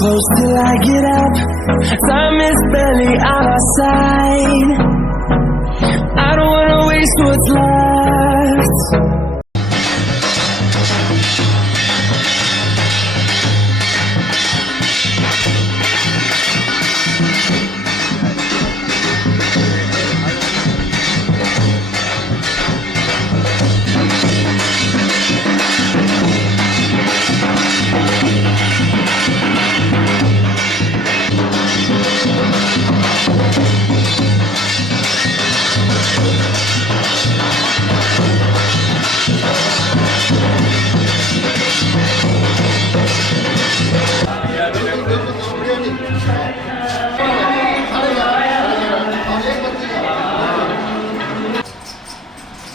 close till I get up. Time is barely on our side. I don't wanna waste what's left.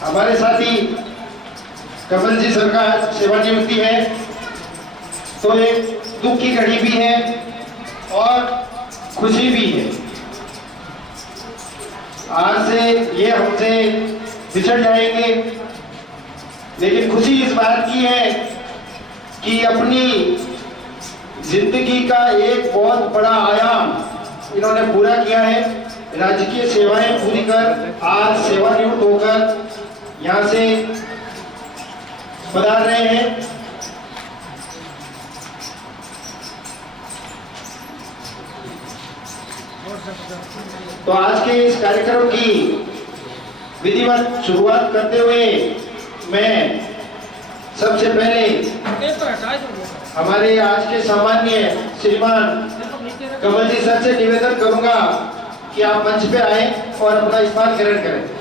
हमारे साथी कमल जी सरकार सेवानिवृत्ति है, तो एक दुख की घड़ी भी है और खुशी भी है। आज से ये हमसे बिछड़ जाएंगे, लेकिन खुशी इस बात की है कि अपनी जिंदगी का एक बहुत बड़ा आयाम इन्होंने पूरा किया है। राजकीय सेवाएं पूरी कर आज सेवानिवृत्त होकर यहाँ से पधार रहे हैं। तो आज के इस कार्यक्रम की विधिवत शुरुआत करते हुए मैं सबसे पहले हमारे आज के सामान्य श्रीमान कमल जी सर से निवेदन करूंगा कि आप मंच पे आए और अपना स्थान ग्रहण करें।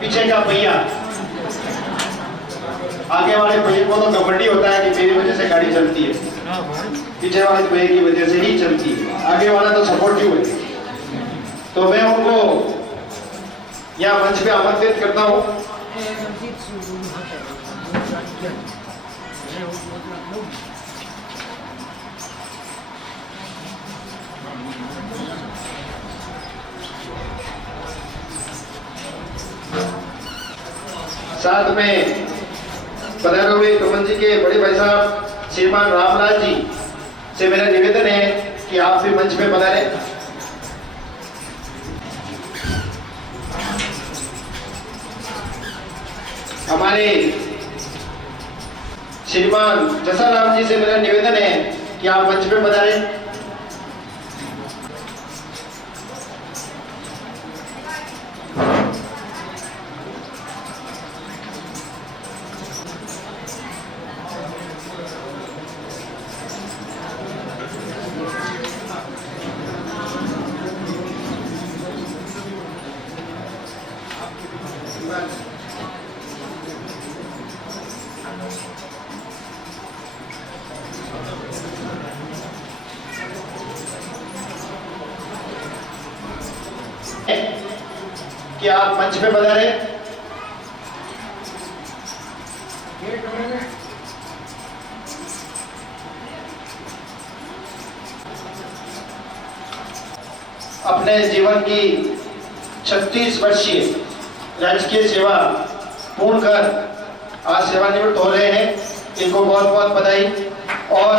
पीछे का पहिया, आगे वाले पहिए को तो कबड्डी होता है कि मेरी वजह से गाड़ी चलती है, पीछे वाले पहिए की वजह से ही चलती है, आगे वाला तो सपोर्टिव है। तो मैं उनको यहाँ मंच पे आमंत्रित करता हूँ। साथ में पधारे हुए कमल जी के बड़े भाई साहब श्रीमान रामलाल जी से मेरा निवेदन है कि आप भी मंच पे पधारें। हमारे श्रीमान जसाराम जी से मेरा निवेदन है कि आप मंच पे पधारें। कि आप मंच पे पधारे। अपने जीवन की 36 वर्षीय राजकीय सेवा पूर्ण कर आज सेवानिवृत्त हो रहे हैं। इनको बहुत बहुत बधाई और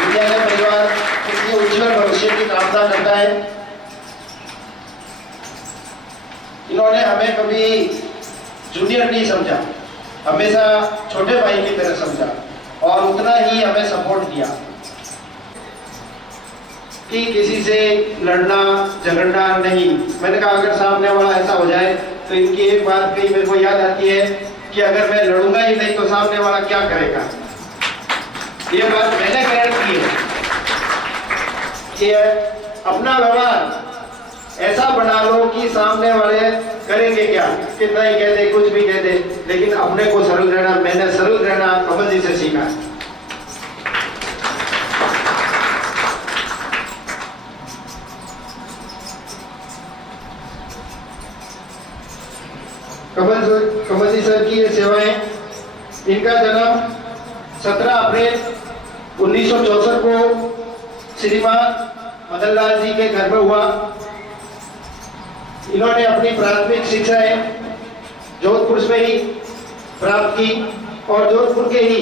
विद्यालय परिवार इनके उज्जवल भविष्य की कामना करता है। इन्होंने हमें कभी जूनियर नहीं समझा, हमेशा छोटे भाई की तरह समझा और उतना ही हमें सपोर्ट दिया कि किसी से लड़ना झगड़ना नहीं। मैंने कहा अगर सामने वाला ऐसा हो जाए तो इनकी एक बात कही मेरे को याद आती है कि अगर मैं लड़ूंगा ही नहीं तो सामने वाला क्या करेगा। ये बात मैंने ग्रहण की है कि अपना व्यवहार ऐसा बना लो कि सामने वाले करेंगे क्या, कितना ही कह दे, कुछ भी कह दे, लेकिन अपने को सरल रहना। मैंने सरल रहना कमल जी से सीखा। कमल जी सर की ये सेवाएं इनका जन्म 17 अप्रैल 1964 को श्रीमान मदन लाल जी के घर में हुआ। इन्होंने अपनी प्राथमिक शिक्षाएं जोधपुर में ही प्राप्त की और जोधपुर के ही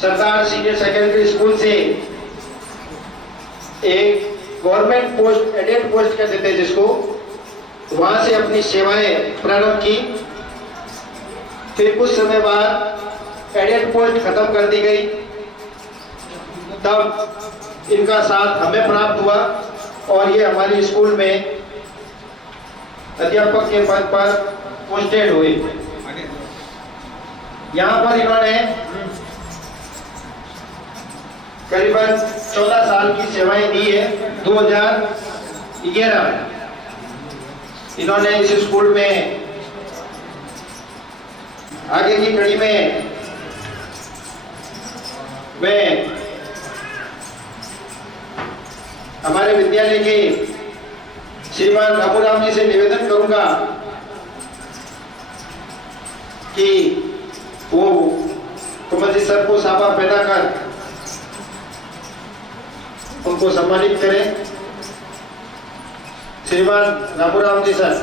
सरकार सीनियर सेकेंडरी स्कूल से एक गवर्नमेंट पोस्ट, एडेड पोस्ट कहते थे जिसको, वहां से अपनी सेवाएं प्रारंभ की। फिर कुछ समय बाद एडेड पोस्ट खत्म कर दी गई, तब इनका साथ हमें प्राप्त हुआ और ये हमारे स्कूल में अध्यापक के पद पर पोस्टेड हुए। यहाँ पर इन्होंने करीबन 14 साल की सेवाएं दी है। 2011 में इन्होंने इस स्कूल में आगे की कड़ी में मैं हमारे विद्यालय के श्रीमान बाबूराम जी से निवेदन करूंगा कि वो कुमल सर को साफा पैदा कर उनको सम्मानित करें। श्रीमान बाबूराम जी सर।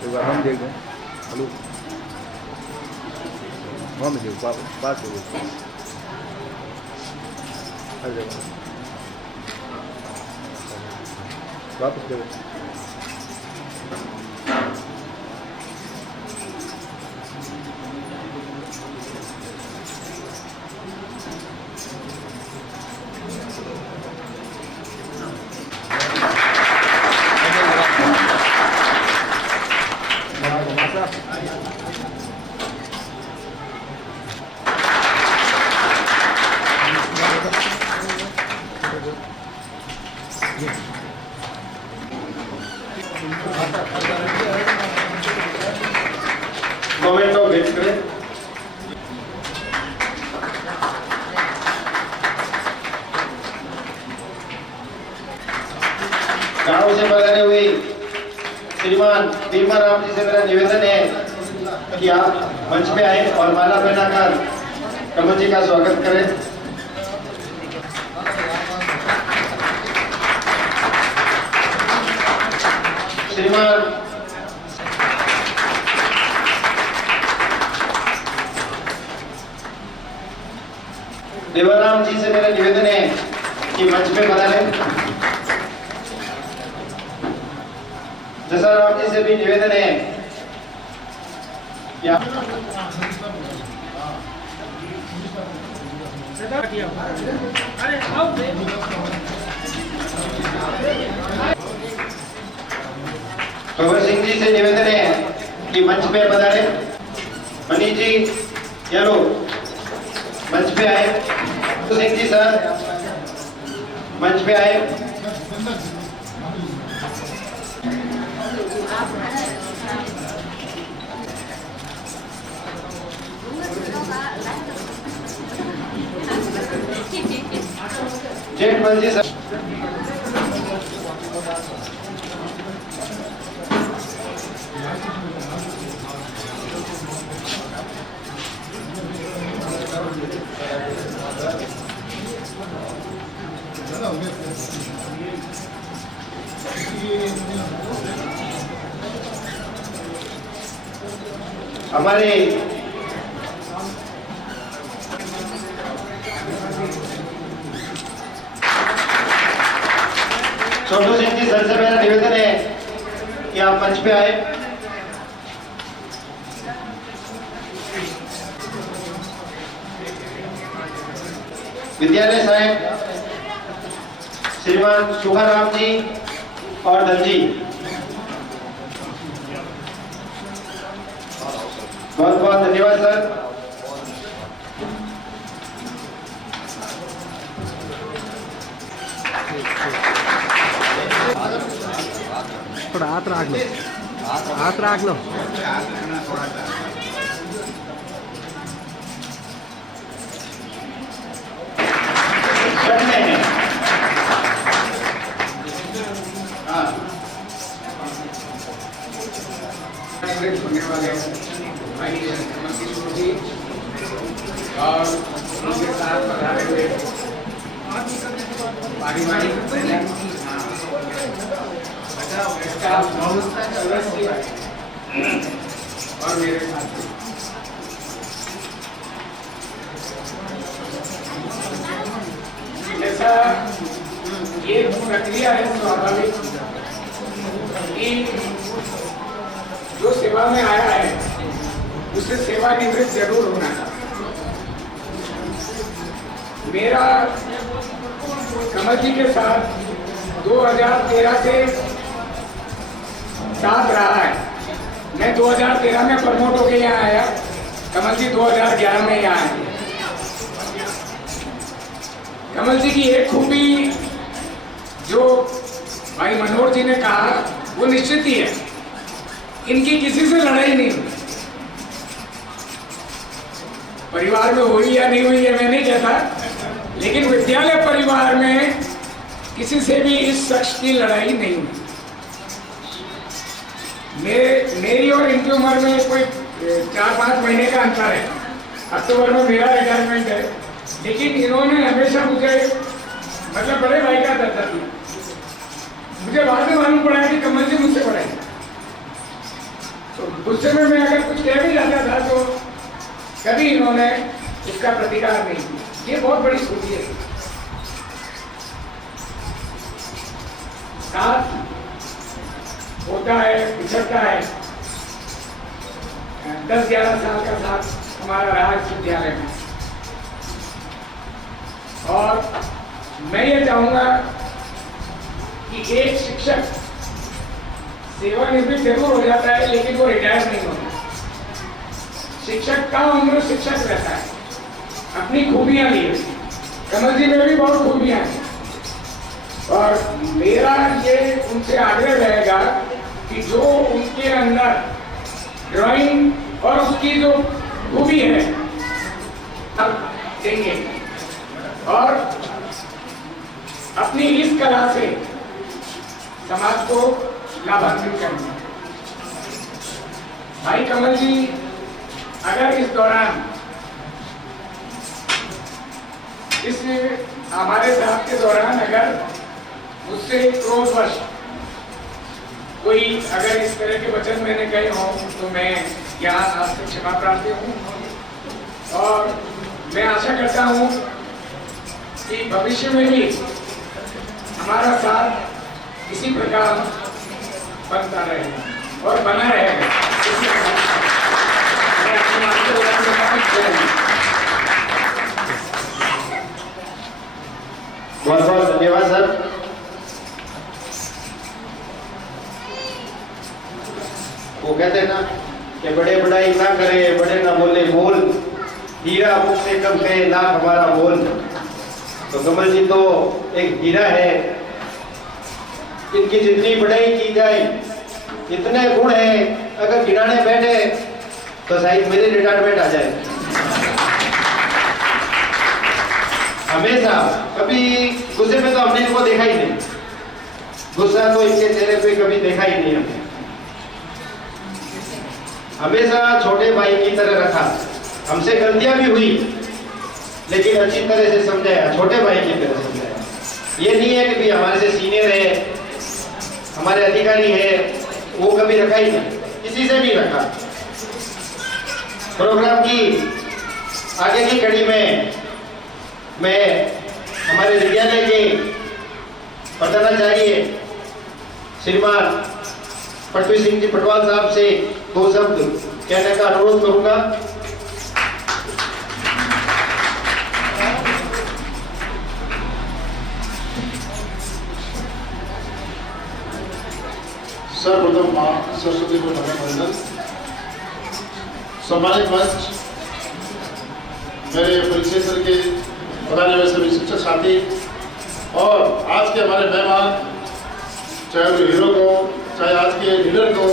एक बार हम देख लें। हेलो, हम देख बात करो। वापस करो। मोमेंट ऑफ वेट करें। गांव से पधारे हुए श्रीमान भीमा राम जी से मेरा निवेदन है कि आप मंच पे आए और माला पहनाकर कमल जी का स्वागत करें। श्रीमान देवराम जी से मेरा निवेदन है कि मंच पे पधारें। जसाराम जी से भी निवेदन है कि भगत सिंह जी से निवेदन है कि मंच पे पधारे। मनीष जी चलो मंच पे आए। सिंह जी सर मंच पे आए। जेठमल जी सर। हमारे छोटू सिंह जी सर से मेरा निवेदन है कि आप मंच पे आए। विद्यालय साहब श्रीमान सुखाराम जी और दल जी, बहुत बहुत धन्यवाद सर। थोड़ा हाथ रख लो, हाथ रख लो। होने वाले भाई कमल किशोर जी और उनके साथ पधारे हुए पारिवारिक सदस्य और मेरे साथी, ऐसा ये प्रक्रिया है स्वाभाविक कि जो सेवा में आया है उसे सेवा निवृत्त जरूर होना था। मेरा कमल जी के साथ 2013 से साथ रहा है। मैं 2013 में प्रमोट होकर यहाँ आया, कमल जी 2011 में यहाँ आए। कमल जी की एक खूबी जो भाई मनोहर जी ने कहा वो निश्चित ही है, इनकी किसी से लड़ाई नहीं हुई। परिवार में हुई या नहीं हुई है मैं नहीं कहता, लेकिन विद्यालय परिवार में किसी से भी इस शख्स की लड़ाई नहीं हुई। मेरी और इनकी उम्र में कोई 4-5 महीने का अंतर है। अक्टूबर में मेरा रिटायरमेंट है, लेकिन इन्होंने हमेशा मुझे मतलब बड़े भाई का दर्जा दिया। मुझे बाद में मालूम पड़ा कि कमल जी मुझसे बड़े हैं, तो गुस्से में मैं अगर कुछ कह भी जाता था तो कभी इन्होंने उसका प्रतिकार नहीं किया। ये बहुत बड़ी खूबी है। साथ होता है, पिछड़ता है। 10-11 साल का साथ हमारा रहा इस विद्यालय में, और मैं ये चाहूंगा कि एक शिक्षक सेवानिवृत्त जरूर हो जाता है, लेकिन वो रिटायर नहीं होता। शिक्षक का उम्र शिक्षक रहता है, अपनी खूबियां लिए। कमल जी में भी बहुत खूबियां हैं, और मेरा ये उनसे आग्रह रहेगा कि जो उनके अंदर ड्राइंग और उसकी जो खूबी है अब देंगे, और अपनी इस कला से समाज को लाभान्वित करेंगे। भाई कमल जी अगर इस दौरान इस हमारे साथ के दौरान अगर मुझसे क्रोधवश कोई अगर इस तरह के वचन मैंने कहे हों तो मैं यहाँ आज से क्षमा प्रार्थी हूँ, और मैं आशा करता हूँ कि भविष्य में भी हमारा साथ इसी प्रकार बनता रहेगा और बना रहेगा। बहुत बहुत धन्यवाद सर। वो कहते हैं ना कि बड़े बड़ाई ना करे, बड़े ना बोले बोल, हीरा मुझसे कम कहे लाख हमारा बोल। तो कमल जी तो एक हीरा है। इनकी जितनी बड़ाई की जाए, इतने गुण है, अगर गिनाने बैठे तो शायद मेरे रिटायरमेंट आ जाए। हमेशा कभी गुस्से में तो हमने इनको देखा ही नहीं, गुस्सा तो इनके चेहरे पे कभी देखा ही नहीं हमने। हमेशा छोटे भाई की तरह रखा। हमसे गलतियां भी हुई, लेकिन अच्छी तरह से समझाया, छोटे भाई की तरह समझाया। ये नहीं है कि भी हमारे से सीनियर है, हमारे अधिकारी है, वो कभी रखा ही नहीं, किसी से भी रखा। प्रोग्राम की आगे की कड़ी में मैं हमारे विद्यालय के प्रधानाचार्य श्रीमान पृथ्वी सिंह जी पटवाल साहब से 2 शब्द कहने का अनुरोध करूंगा। सर्वप्रथम मां सरस्वती को नमन वंदन। सम्मानित मंच, मेरे परिक्षेत्र के पढ़ाने वाले सभी शिक्षक साथी और आज के हमारे मेहमान, चाहे वो हीरो को, चाहे आज के लीडर को,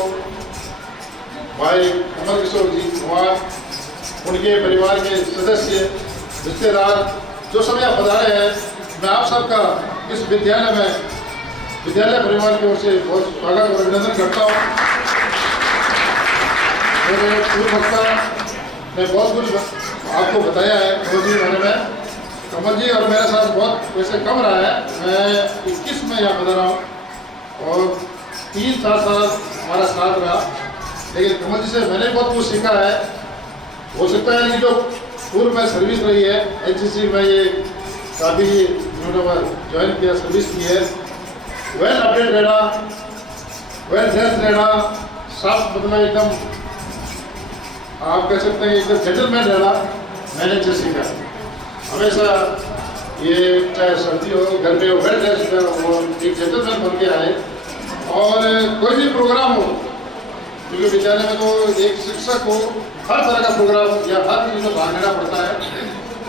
भाई कमल किशोर जी कुमार, उनके परिवार के सदस्य, रिश्तेदार, जो सब यहाँ पधारे हैं, मैं आप सबका इस विद्यालय परिवार की ओर से बहुत स्वागत और अभिनंदन करता हूँ। मेरे पूर्व वक्ता ने बहुत कुछ आपको बताया है कमल जी के बारे में। कमल जी और मेरे साथ बहुत वैसे कम रहा है, मैं 21 में यहाँ पधारा हूँ और 3-4 साल हमारा साथ रहा, लेकिन कमल जी से मैंने बहुत कुछ सीखा है। हो सकता है कि जो पूर्व में सर्विस रही है एनसीसी में, ये काफ़ी उन्होंने ज्वाइन किया, सर्विस की है, वेल अपडेट रहना, वेल ड्रेस रहना, साफ मतलब एकदम आप कह सकते हैं एकदम जेंटलमैन रहना, मैंने जो सीखा हमेशा ये चाहे सर्दी हो, घर पे हो, वेल ड्रेस वो एक जेंटलमैन बन के आए। और कोई भी प्रोग्राम हो, क्योंकि विद्यालय में तो एक शिक्षक हो हर तरह का प्रोग्राम या हर चीज़ में भाग लेना पड़ता है,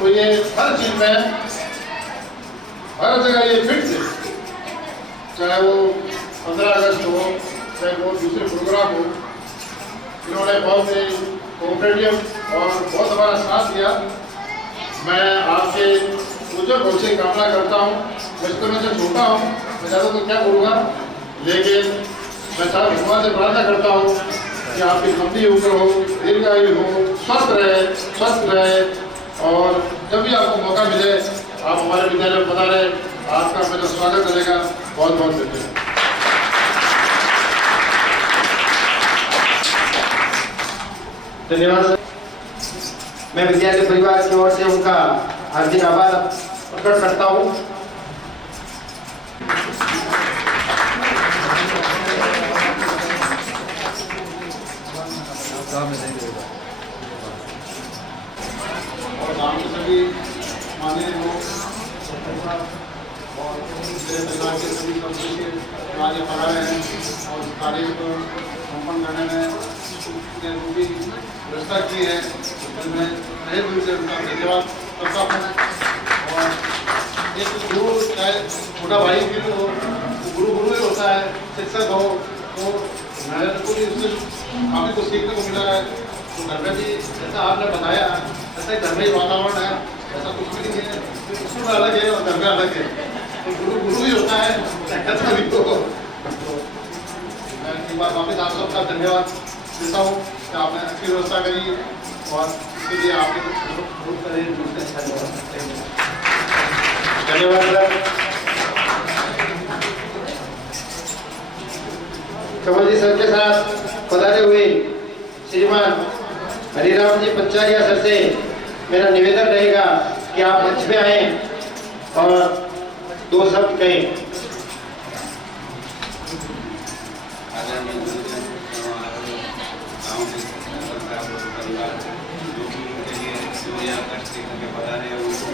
तो ये हर चीज़ में हर जगह ये फिट थे, चाहे वो 15 अगस्त हो, चाहे वो दूसरे प्रोग्राम हो, इन्होंने बहुत ही कोऑपरेटिव और बहुत हमारा साथ दिया। मैं आपके उज्जवल भविष्य की कामना करता हूँ। वैसे तो मैं जो छोटा हूँ, मैं ज़्यादा तो क्या करूँगा, लेकिन मैं सारा भगवान से प्रार्थना करता हूँ कि आपकी लंबी उम्र हो, दीर्घायु हो, स्वस्थ रहे और जब भी आपको मौका मिले आप हमारे विद्यालय में पधारे, आपका मेरा स्वागत करेगा। बहुत बहुत धन्यवाद। धन्यवाद सर। मैं विद्यालय परिवार की ओर से उनका हार्दिक आभार प्रकट करता हूँ। और गाँव के सभी माननीय लोग और परिवार के सभी सदस्य आज पढ़ा रहे हैं और इस कार्य को संपन्न करने में जो भी व्यवस्था की है, मैं तहे दिल से उनका धन्यवाद करता हूँ। और एक गुरु चाहे छोटा भाई भी हो, गुरु ही होता है, शिक्षक हो, तो मेरे को भी उससे काफ़ी कुछ सीखने को मिला है। तो घर में भी जैसा आपने बताया ऐसा ही घर में ही वातावरण है, ऐसा कुछ भी नहीं है, स्कूल अलग है और घर में अलग है, तो गुरु ही होता है, ऐसा भी तो मैं एक बार वापस आप सबका धन्यवाद देता हूँ कि आपने अच्छी व्यवस्था करी और इसके लिए आपने बहुत सारे धन्यवाद सर। कमल जी सर के साथ पधारे हुए श्रीमान हरिराम जी पंचारिया सर से मेरा निवेदन रहेगा कि आप मंच में आए और 2 शब्द कहें।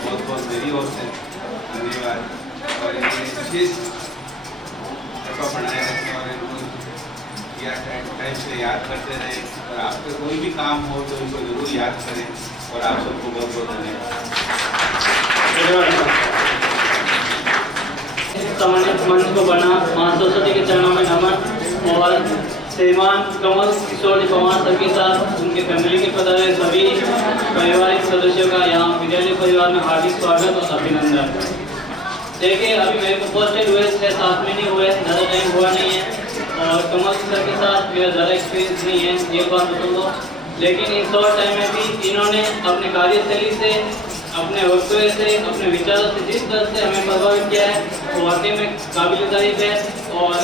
बहुत बहुत मेरी ओर से धन्यवाद और इन्हें विशेष बनाए रखें और इनको टाइम से याद करते रहें और आपका कोई भी काम हो तो इनको जरूर याद करें और आप सबको बहुत बहुत धन्यवाद। सम्मानित मंच को बना मां सरस्वती के चरणों में नमन और श्रीमान कमल किशोर जी पवार सर के साथ उनके फैमिली के पधारे सभी पारिवारिक सदस्यों का यहाँ विद्यालय परिवार में हार्दिक स्वागत और अभिनंदन। देखिए अभी मेरे को पोस्टेड हुए 6-7 महीने हुए, ज़्यादा टाइम हुआ नहीं है और कमल सर के साथ मेरा ज़्यादा एक्सपीरियंस नहीं है, ये बात बता दो, लेकिन इस शॉर्ट टाइम में भी इन्होंने अपने कार्यशैली से, अपने वक्तव्य से, अपने विचारों से जिस तरह से हमें प्रभावित किया है वो वाकई में काबिल तारीफ है। और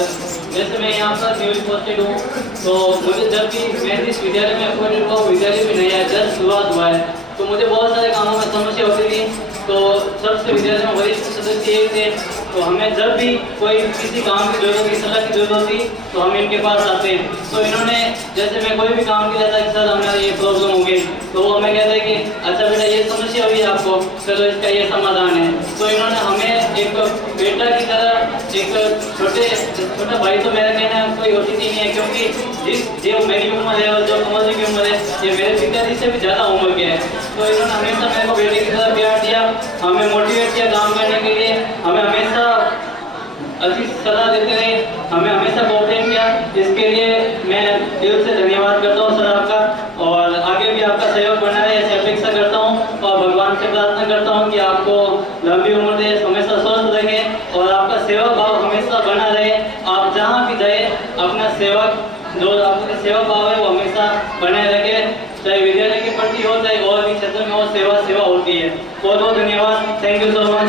जैसे मैं यहाँ पर न्यूली पोस्टेड हूँ, तो मुझे जब भी मैं जिस विद्यालय में अपॉइंटेड हुआ वो विद्यालय भी नया है, जस्ट शुरुआत हुआ है, तो मुझे बहुत सारे कामों में समस्या होती थी। तो सबसे विद्यालय में वरिष्ठ सदस्य एक थे, तो हमें जब भी कोई किसी काम की जरूरत होती, सलाह की जरूरत होती, तो हम इनके पास आते हैं। तो इन्होंने जैसे मैं कोई भी काम किया था कि सर हमें ये प्रॉब्लम हो गई, तो वो हमें कहते हैं कि अच्छा बेटा ये समस्या हुई आपको, चलो इसका ये समाधान है। तो इन्होंने हमें एक बेटा की तरह, एक छोटा भाई तो मेरा कहना कोई होती नहीं है, क्योंकि जो मेरी उम्र है और जो कमल जी की उम्र है, ये मेरे पिताजी से भी ज़्यादा उम्र के है। तो इन्होंने हमेशा मेरे को बेटे की तरह प्यार दिया, हमें मोटिवेट किया काम करने के लिए, हमें हमेशा अच्छी सलाह देते रहे, हमें हमेशा कोऑपरेट किया। इसके लिए मैं दिल से धन्यवाद करता हूँ सर आपका, और आगे भी आपका सहयोग बना रहे ऐसी अपेक्षा करता हूँ, और भगवान से प्रार्थना करता हूँ कि आपको लंबी उम्र दे, हमेशा स्वस्थ रहे और आपका सेवा भाव हमेशा बना रहे। आप जहाँ भी जाए अपना जो आपका सेवा भाव है वो हमेशा बने रखे, चाहे विद्यालय के प्रति हो चाहे और भी क्षेत्र में हो, सेवा होती है। बहुत बहुत धन्यवाद, थैंक यू सो मच।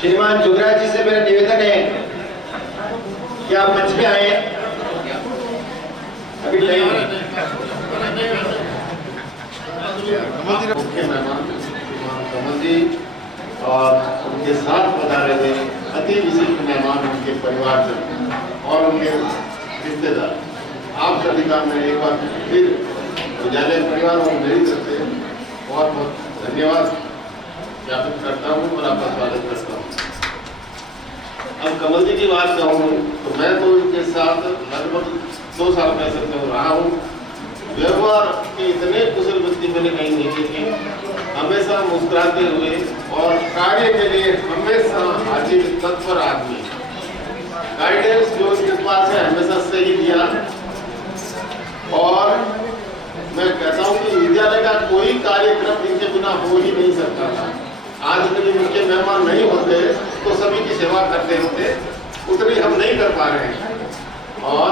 श्रीमान जुगराज जी से मेरा निवेदन है कि आप मंच पे आए, अभी टाइम है। मुख्य मेहमान श्रीमान कमल जी और उनके साथ पधारे थे अति विशिष्ट मेहमान, उनके परिवारजन और उनके रिश्तेदार। आप सभी का मैं एक बार फिर विद्यालय परिवार और मेरी तरफ से बहुत बहुत धन्यवाद ज्ञापित करता हूँ और आपका स्वागत करता हूँ। अब कमल जी की बात कहूँ तो मैं तो इनके साथ लगभग 2 साल कह सकते हो रहा हूँ। व्यवहार के इतने कुशल व्यक्ति मैंने कहीं नहीं देखे, हमेशा मुस्कुराते हुए और कार्य के लिए हमेशा हाजिर तत्पर आदमी। गाइडेंस जो इनके पास है हमेशा सही दिया, और मैं कहता हूँ कि विद्यालय का कोई कार्यक्रम इनके बिना हो ही नहीं सकता था। आज कभी उनके मेहमान नहीं होते तो सभी की सेवा करते होते, उतनी हम नहीं कर पा रहे हैं। और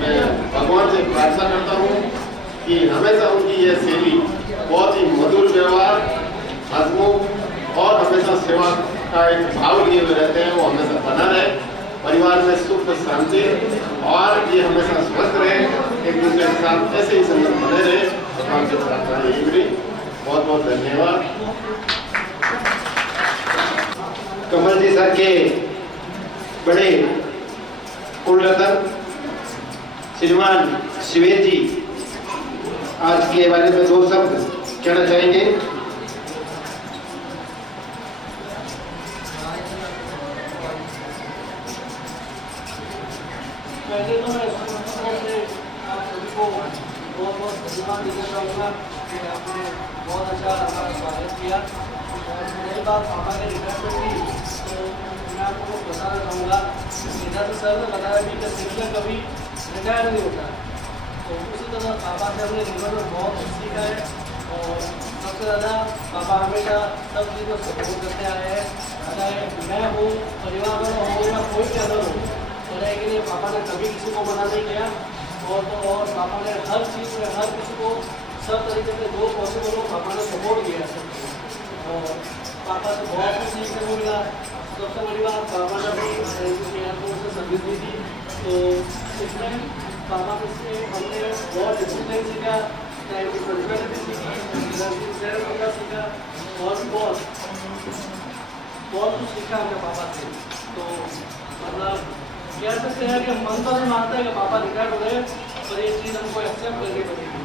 मैं भगवान से प्रार्थना करता हूँ कि हमेशा उनकी यह शैली, बहुत ही मधुर व्यवहार, हंसमुख और हमेशा सेवा का एक भाव लिए हुए रहते हैं, वो हमेशा बना रहे। परिवार में सुख शांति और ये हमेशा स्वस्थ रहे, एक दूसरे के साथ ऐसे ही संबंध बने रहे। भगवान से प्रार्थना यही मेरी। बहुत बहुत धन्यवाद। कमल जी सर के बड़े कुलरत्न श्रीमान शिवेद जी आज के बारे में 2 शब्द कहना चाहेंगे। पहले तो मैं आप सभी को बहुत बहुत धन्यवाद देना चाहूँगा कि आपने बहुत अच्छा हमारा स्वागत किया। और रही बात पापा के रिटायरमेंट की, तो मैं आपको बताना चाहूँगा, जैसे सर ने बताया कि सिविलियन कभी रिटायर नहीं होता, तो उसी तरह पापा से हमने जीवन में बहुत कुछ सीखा है। और सबसे ज़्यादा पापा हमेशा सब चीज़ को सपोर्ट करते आए हैं, चाहे मैं हूँ, परिवार में हो या कोई भी अदर हो, पढ़ाई के लिए पापा ने कभी किसी को मना नहीं किया। और पापा ने हर चीज़ में हर किसी को सब तरीके से जो पॉसिबल हो पापा ने सपोर्ट किया। और पापा से बहुत कुछ सीखने को मिला। सबसे बड़ी बात, पापा ने भी एयरपोर्ट से सर्विस दी थी, तो इसमें पापा से हमने बहुत डिसिप्लिन सीखा, टाइम की पंक्चुअलिटी सीखी, शेयर करना सीखा, और बहुत कुछ सीखा हमने पापा से। तो मतलब कह सकते हैं कि मन तो नहीं मानता है कि पापा रिटायर्ड हो गए, पर ये चीज़ हमको एक्सेप्ट करनी पड़ेगी।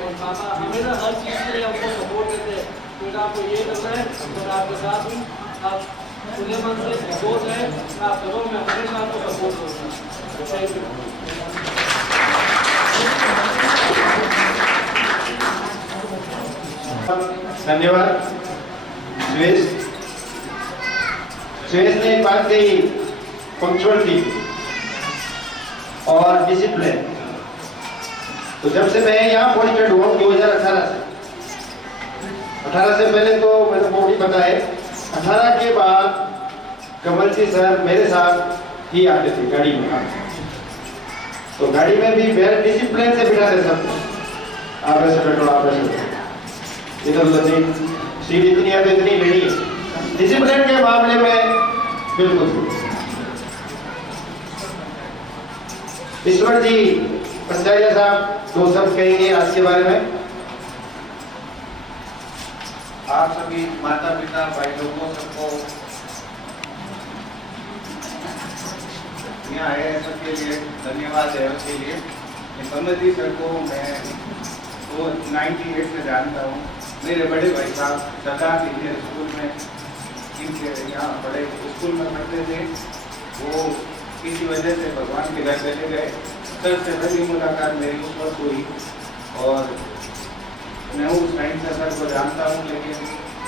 और पापा हमेशा हर चीज़ के लिए हमको सपोर्ट देते हैं, बेटा आपको ये करना है तो मैं आपके साथ हूँ, आप खुले मन से जो है आप करो, मैं हमेशा आपको सपोर्ट करूँगा। Thank you. धन्यवाद। सुरेश ने एक बात कही, पंक्चुअलिटी और डिसिप्लिन। तो जब से मैं यहाँ पॉइंटेड हुआ 2018 से पहले तो मैंने बॉडी पता है, 18 के बाद कमल जी सर मेरे साथ ही आते थे गाड़ी में। तो गाड़ी में भी वेल डिसिप्लिन से बिठाते सब, आप ऐसे बैठो, आप ऐसे इधर उधर नहीं, सीट इतनी है तो इतनी लेनी है, डिसिप्लिन के मामले में बिल्कुल। ईश्वर जी पंचायत साहब 2 शब्द कहेंगे आज के बारे में। आप सभी माता पिता भाई लोगों सबको यहाँ आए सबके लिए धन्यवाद है। उसके लिए कमल जी सर को मैं वो 98 से जानता हूँ। मेरे बड़े भाई साहब सरदार इंडियन स्कूल में इनके यहाँ बड़े स्कूल में पढ़ते थे। वो किसी वजह से भगवान के घर चले गए। सर से पहली मुलाकात मेरी उस वक्त हुई और मैं उस टाइम से सर को जानता हूँ, लेकिन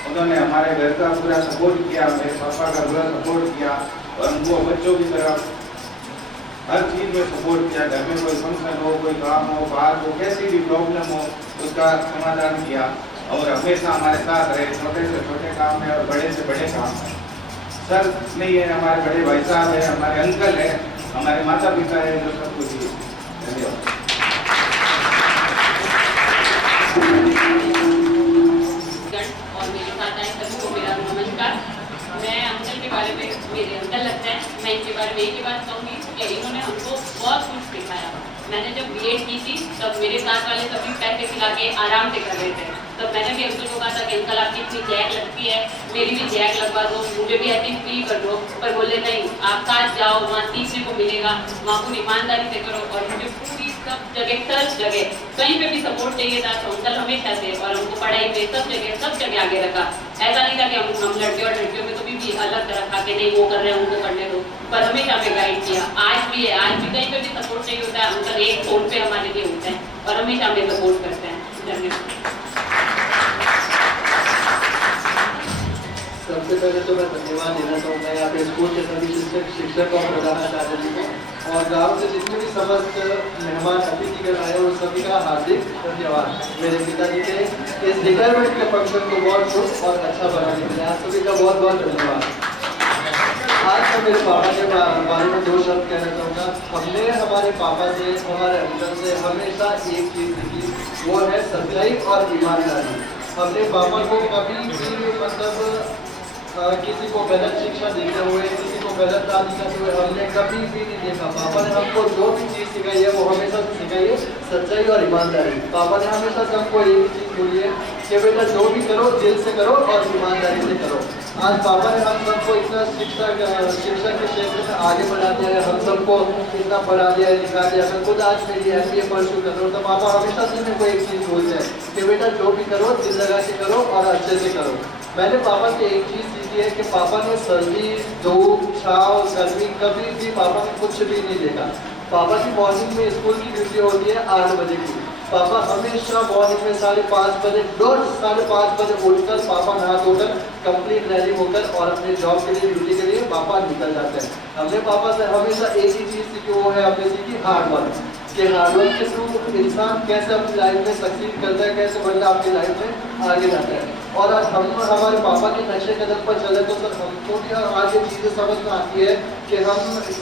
उन्होंने हमारे घर का पूरा सपोर्ट किया, मेरे पापा का पूरा सपोर्ट किया और उनको बच्चों की तरफ हर चीज़ में सपोर्ट किया। घर में कोई फंक्शन हो, कोई काम हो, बाहर हो, कैसी भी प्रॉब्लम हो उसका समाधान किया और हमेशा हमारे साथ रहे, छोटे से छोटे काम में और बड़े से बड़े काम में। सर नहीं है, हमारे बड़े भाई साहब है, हमारे अंकल है, हमारे माता पिता है जो सब कुछ है। धन्यवाद। और मेरे साथ आए सभी को मेरा नमस्कार। मैं अंकल के बारे में, मेरे अंकल लगता है, मैं इनके बारे में एक ही बात कहूँगी कि इन्होंने हमको बहुत कुछ सिखाया। मैंने जब बीएड की थी तब मेरे साथ वाले सभी पैसे खिला के आराम से कर रहे थे। तब मैंने भी अंकल को कहा था कि अंकल आपकी इतनी जैक लगती है, मेरी भी जैक लगवा दो, मुझे भी ऐसी फ्री कर दो। पर बोले नहीं, आप साथ जाओ, वहाँ सीखने को मिलेगा, वहाँ पूरी ईमानदारी से करो। और मुझे पूरी सब जगह कहीं पे भी सपोर्ट चाहिए था तो अंकल हमेशा थे और हमको पढ़ाई पे सब जगह आगे रखा। ऐसा नहीं था कि हम लड़के और लड़कियों में कभी भी अलग रखा कि नहीं वो कर रहे हैं उनको करने दो, पर हमेशा हमें गाइड किया। आज भी है, आज भी कहीं पे भी सपोर्ट चाहिए होता है अंकल एक फोन पे हमारे लिए होते हैं और हमेशा हमें सपोर्ट करते हैं। धन्यवाद। सबसे पहले तो मैं धन्यवाद देना चाहूँगा यहाँ पे स्कूल के सभी शिक्षकों और प्रधानाचार्य जी को और गांव से जितने भी समस्त मेहमान अतिथिगण आए उन सभी का हार्दिक धन्यवाद। मेरे पिताजी के इस रिटायरमेंट के फंक्शन को बहुत शुभ और अच्छा बनाने के लिए आप सभी का बहुत बहुत धन्यवाद। आज मैं मेरे पापा के बारे में 2 शब्द कहना चाहूँगा। हमने हमारे पापा से, हमारे अंकल से हमेशा एक चीज़ सीखी, वो है सच्चाई और ईमानदारी। हमने पापा को कभी भी मतलब किसी को गलत शिक्षा देते हुए, किसी को गलत राह दिखाते हुए हमने कभी भी नहीं देखा। पापा ने हमको जो भी चीज़ सिखाई है वो हमेशा सिखाई है सच्चाई और ईमानदारी। पापा ने हमेशा से हमको एक ही चीज़ बोली है कि बेटा जो भी करो दिल से करो और ईमानदारी से करो। आज पापा ने हम सबको इतना शिक्षा के क्षेत्र में आगे बढ़ा दिया है, हम सबको इतना पढ़ा दिया है, लिखा दिया। मैं खुद आज मेरी MBA परस्यू कर रहा हूँ तो पापा हमेशा से मेरे को एक चीज़ बोलते हैं कि बेटा जो भी करो दिल लगा के करो और अच्छे से करो। मैंने पापा से एक चीज़ सीखी है कि पापा ने सर्दी, धूप, छाव, गर्मी कभी भी पापा ने कुछ भी नहीं देखा। पापा की मॉर्निंग में स्कूल की ड्यूटी होती है 8 बजे की। पापा हमेशा मॉर्निंग में 5:30 बजे, 5:30 बजे उठकर पापा नहा धोकर कंप्लीट रेडी होकर और अपने जॉब के लिए, ड्यूटी के लिए पापा निकल जाते हैं। हमने पापा से हमेशा एक ही चीज़ सीखी, वो है हमने सीखी हार्ड वर्क। कि हार्ड वर्क के थ्रू इंसान कैसे अपनी लाइफ में सक्सीड करता है, कैसे बंदा अपनी लाइफ में आगे जाता है। और आज हम हमारे पापा के नक्शे कदम पर चले तो सर हमको भी आज ये चीज़ें समझ में आती है कि हम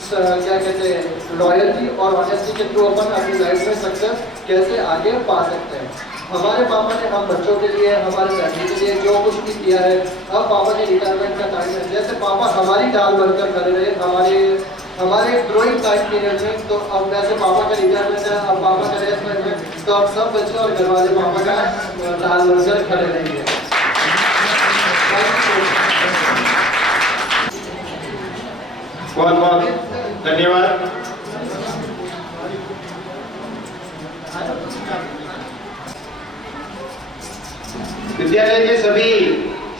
क्या कहते हैं लॉयल्टी और ऑनेस्टी के थ्रू अपन अपनी लाइफ में सक्सेस कैसे आगे पा सकते हैं। हमारे पापा ने हम बच्चों के लिए, हमारे फैमिली के लिए जो कुछ भी किया है, अब पापा के रिटायरमेंट का टाइम है। जैसे पापा हमारी डाल बनकर खड़े रहे हमारे ग्रोइंग टाइम पीरियड में, तो अब वैसे पापा का रिटायरमेंट है, अब पापा का रेस्टमेंट है, तो अब सब बच्चे और घर वाले पापा का डाल बनकर खड़े रहेंगे। बहुत बहुत धन्यवाद। विद्यालय के सभी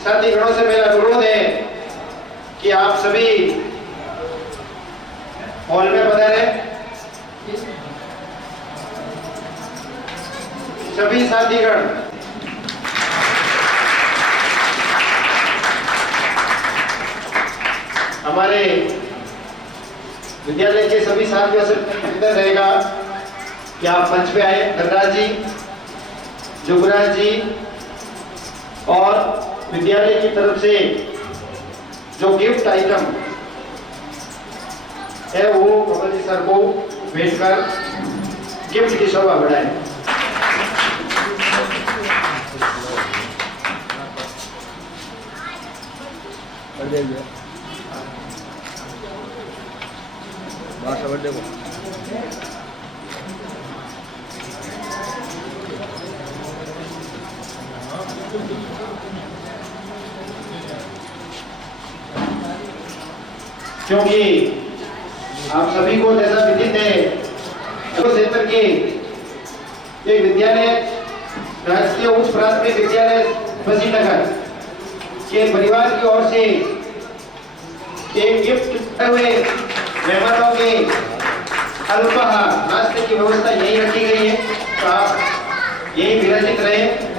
साथीगणों से मेरा अनुरोध है कि आप सभी हॉल में पधारे। सभी साथीगण हमारे विद्यालय के सभी साथियों से निवेदन रहेगा कि आप मंच पे आए। धनराज जी, जुगराज जी और विद्यालय की तरफ से जो गिफ्ट आइटम है वो कमल जी सर को भेजकर गिफ्ट की शोभा बढ़ाएं। क्योंकि आप सभी को जैसा विदित है क्षेत्र के एक विद्यालय राजकीय उच्च प्राथमिक विद्यालय बसीनगर के परिवार की ओर से एक गिफ्ट हुए मेहमानों के अल्पाहार नाश्ते की व्यवस्था यही रखी गई है, तो आप यही विराजित रहे।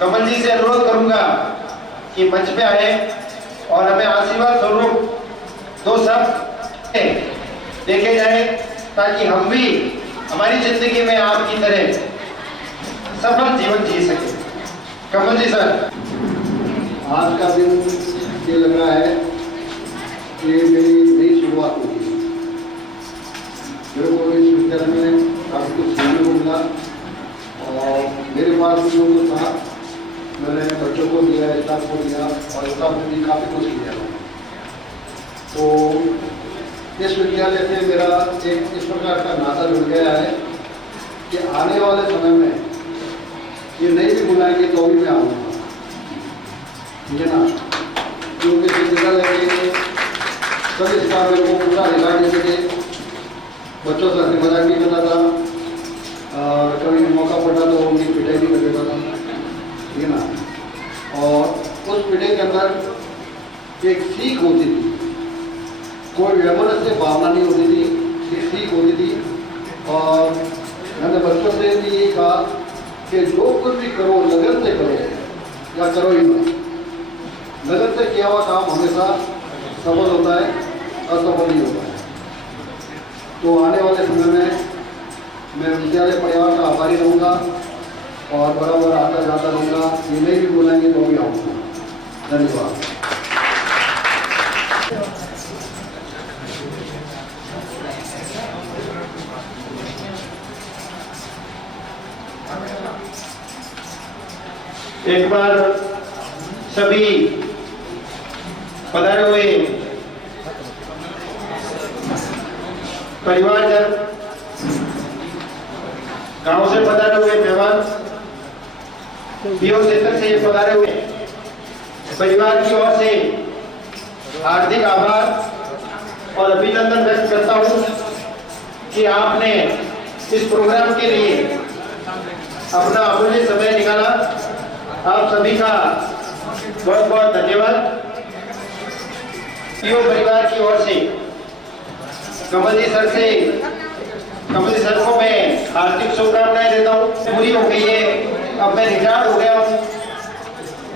कमल जी से अनुरोध करूंगा कि मंच पे आए और हमें आशीर्वाद स्वरूप दो शब्द देखे जाए, ताकि हम भी हमारी जिंदगी में आपकी तरह सफल जीवन जी सके। कमल जी सर, आज का दिन ये लग रहा है कि मेरी नई शुरुआत होगी। मेरे को इस विद्यालय में काफ़ी कुछ सीखने को मिला और मेरे पास जो कुछ था मैंने बच्चों को दिया, स्टाफ को दिया और स्टाफ ने भी काफ़ी कुछ दिया। तो इस विद्यालय से मेरा एक इस प्रकार का नाता जुड़ गया है कि आने वाले समय में ये नहीं भी बुलाएंगे तो भी मैं आऊँगा, ठीक है ना। क्योंकि इस विद्यालय के सभी स्टाफ मेरे को पूरा अधिकार देते थे, बच्चों से हंसी मजाक भी करता था और कभी मौका पड़ा तो उनकी पिटाई भी कर देता था, ठीक है ना। और उस पिटाई के अंदर एक सीख होती थी, कोई वैमनस्य भावना नहीं होती थी, एक सीख होती थी। और मैंने बच्चों से भी ये कहा कि जो कुछ भी करो लगन से करो या करो ही नहीं, लगन से किया हुआ काम हमेशा सफल होता है, असफल नहीं होता है। तो आने वाले समय में मैं विद्यालय परिवार का आभारी रहूँगा और बराबर आता जाता रहूँगा। ये नहीं भी बुलाएंगे तो भी आऊँगा। धन्यवाद। एक बार सभी पधारे हुए परिवारजन, गांव से पधारे हुए मेहमान, पीओ क्षेत्र से पधारे हुए परिवार की ओर से हार्दिक आभार और अभिनंदन व्यक्त करता हूं कि आपने इस प्रोग्राम के लिए अपना अमूल्य समय निकाला। आप सभी का बहुत बहुत धन्यवाद। पीओ परिवार की ओर से कमल जी सर को मैं हार्दिक शुभकामनाएं देता हूँ। पूरी हो गई है, अब मैं रिटायर्ड हो गया हूँ।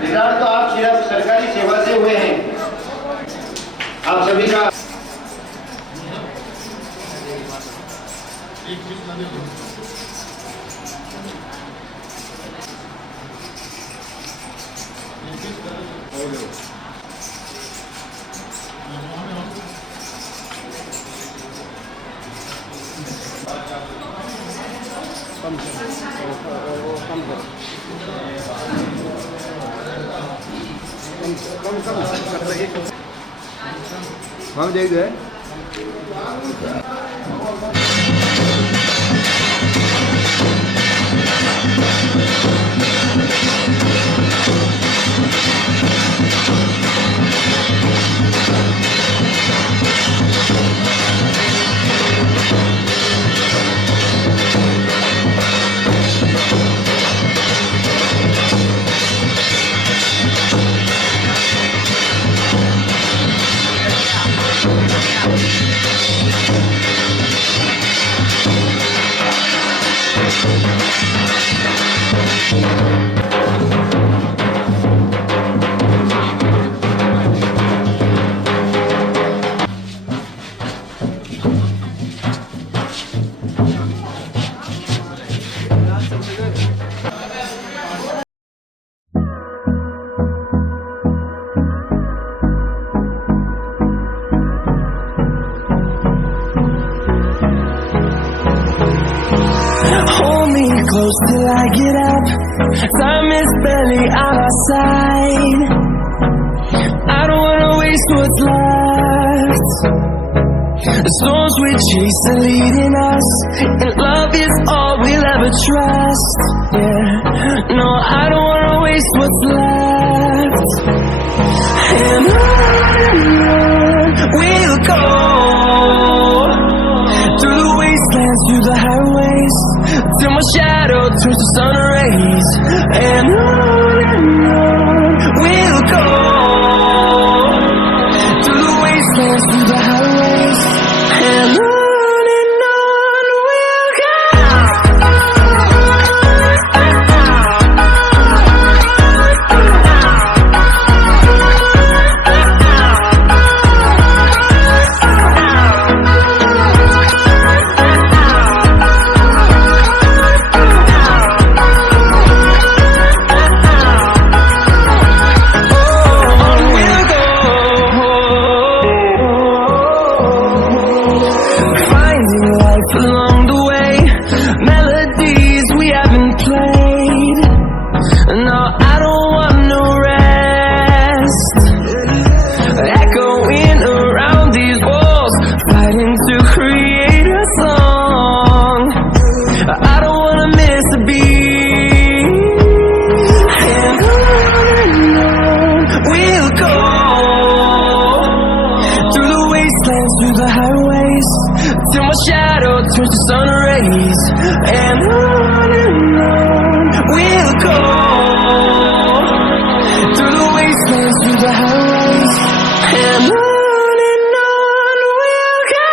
रिटायर्ड तो आप सिर्फ सरकारी सेवा से हुए हैं। आप सभी का हम देख दे Hold me close till I get up. Time is barely on our side. I don't wanna waste what's left. The storms we chase are leading us, and love is all we'll ever trust. Yeah, no, I don't wanna waste what's left. And on we'll go, through the wastelands, through the highways, till my shadow turns to sun rays. And on we'll go, through the wastelands, through the highways, and on we'll go. Along the way, melodies we haven't played. No, I don't want no rest. Echoing around these walls, fighting to create a song. I don't wanna miss a beat. And on we'll go, through the wastelands, through the highways, till my shadow turns to sun rays. And on we'll go, through the wastelands, through the highways, and on we'll go.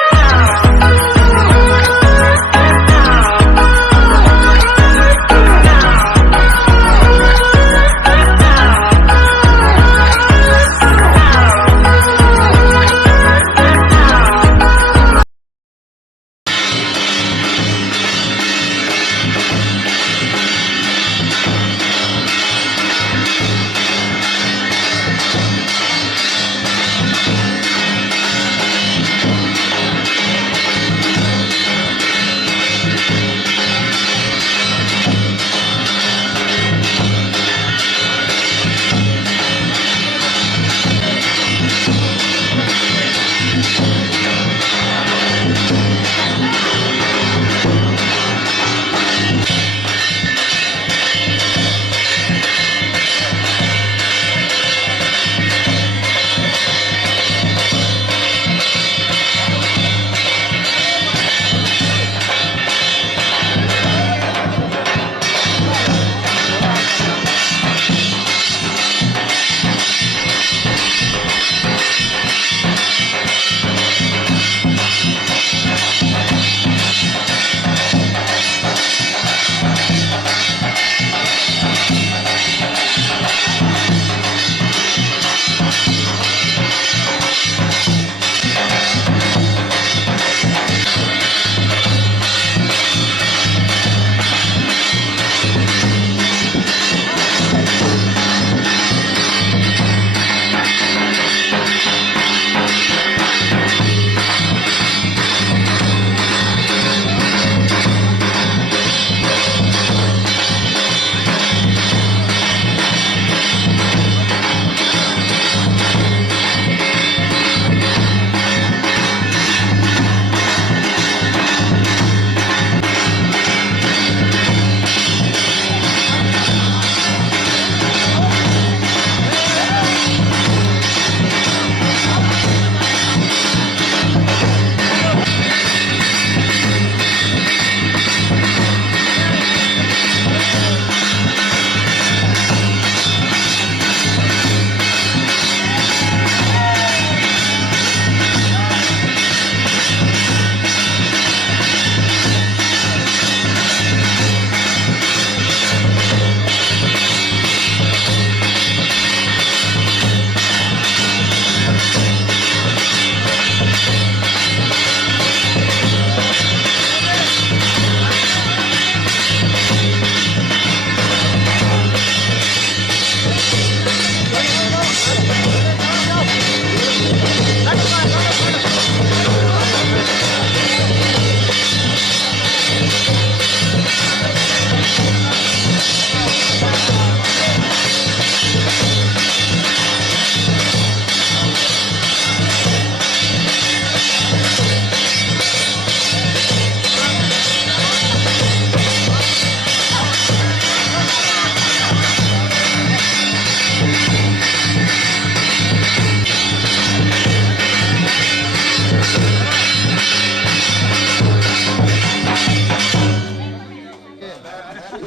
और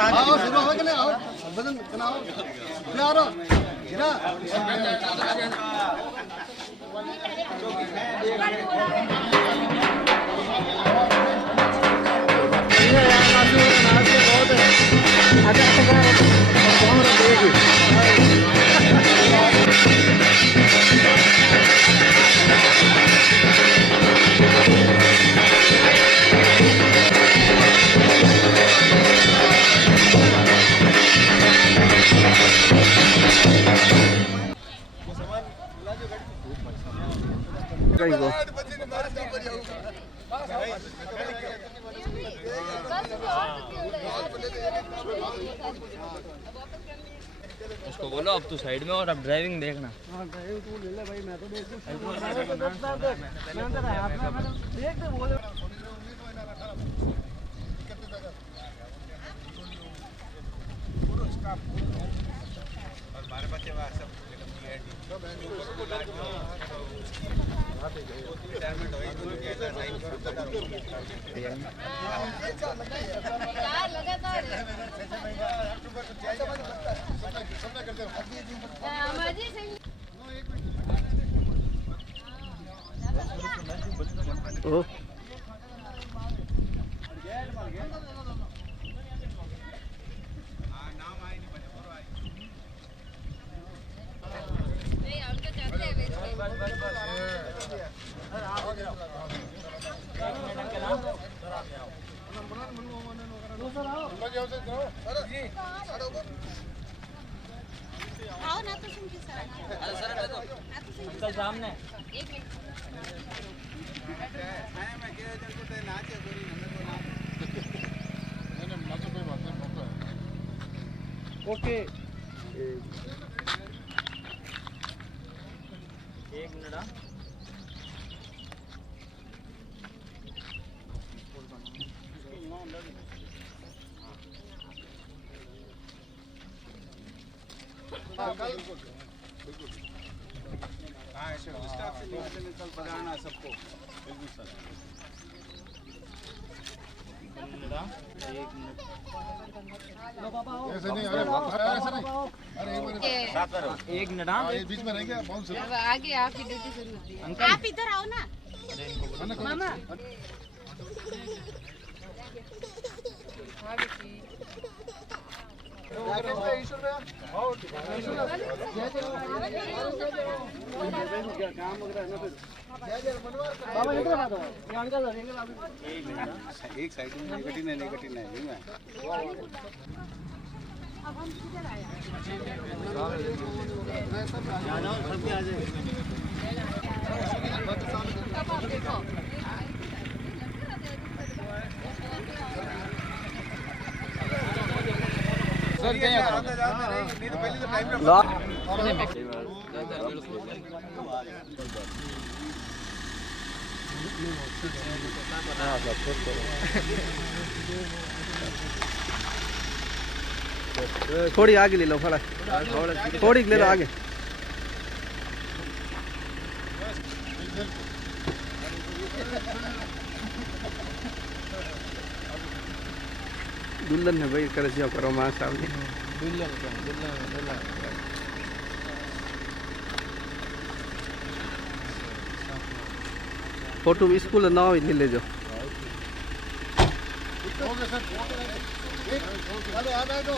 आओ शुरू हो गए आओ बदन बनाओ आ रहा गिरा उसको बोलो अब तू साइड में और अब ड्राइविंग देखना। ड्राइविंग तू ले ले भाई, मैं तो देख बोले आओ ना तो सुन के सर अंकल सामने एक मिनट ओके एक मिनट। हाँ ऐसे स्टाफ से निकल बजाना सबको बिल्कुल सर। ऐसे नहीं अरे ऐसा नहीं अरे एक मिनट। हाँ ये बीच में रहेंगे बहुत से अब आगे आपकी ड्यूटी शुरू होती है। आप इधर आओ ना मामा। एक साइड में नेगेटिव है नहीं है। अब हम किधर आए? अब आप देखो सर क्या नहीं तो पहले तो टाइम थोड़ी आगे ले लो, थोड़ा थोड़ी ले लो आगे। दुल्हन है भाई, कर दिया करो मां सामने। फोटो स्कूल ना ले ले जाओ। हो गए सर। हेलो आ गए तो